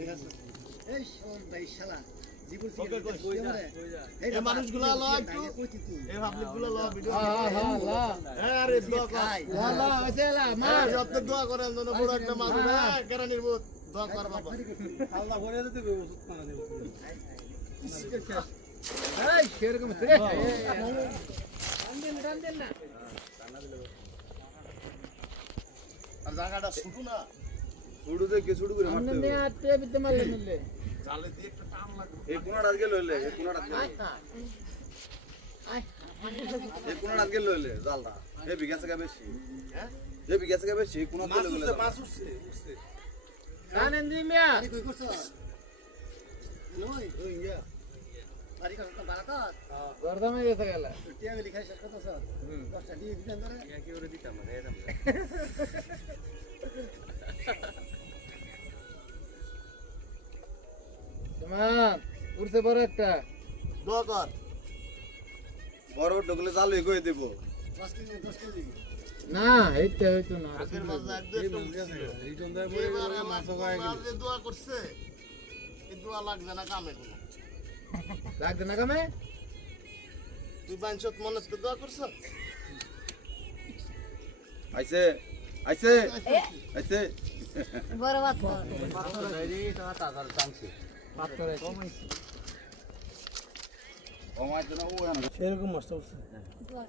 এই শোন ভাই শালা জীবন এই মানুষগুলা ল একটু এই পাবলিকগুলা ল ভিডিও আরে দোয়া কর লা আছে লা মা যত দোয়া করেন যেন বড় একটা মাছ না কেরানির মত দোয়া কর বাবা আল্লাহ করে দিতে ওষুধ পানা দেব এই সেরকম রে টান দেন না আর জায়গাটা ছোট না ছুড়ু দেখে ছুড়ু করে মারতে আমনে আটে বিতে মারলে মিললে জালে দিয়ে একটা টান লাগবে এই কোনাটা গেল হইলে এই কোনাটা এই কোনাটা গেল হইলে জালটা এই বিঘাছে কা বেশি হ্যাঁ এই বিঘাছে কা বেশি কোনা গেল হইলে মাছ উঠছে কানেন দি মিয়া আরে কই করছ নই ওই ইয়া বাড়ি কাছে বারাকাত গর্দমে গেছে গেল টিয়া গলি খাই শেষ কথা স্যার 10টা দিয়ে দিবেন ধরে কি করে দিতাম না এরকম তোমার উড়ছে বড় একটা দোয়া কর বড় ঢুকলে জাল হয়ে কই দেব 10 কেজি 10 কেজি না এইতে হইতো না আগের মাছ একদম এই জন্দায় এবারে মাছ যে দোয়া করছে এই দোয়া লাগবে না কামে কোনো লাগবে না কামে তুই বাঞ্ছত মনে তো দোয়া করছ আইছে আইছে আইছে বড় বাত পাথর কমাইছে কমাইছে না ও সেরকম মাছটা উঠছে দোয়া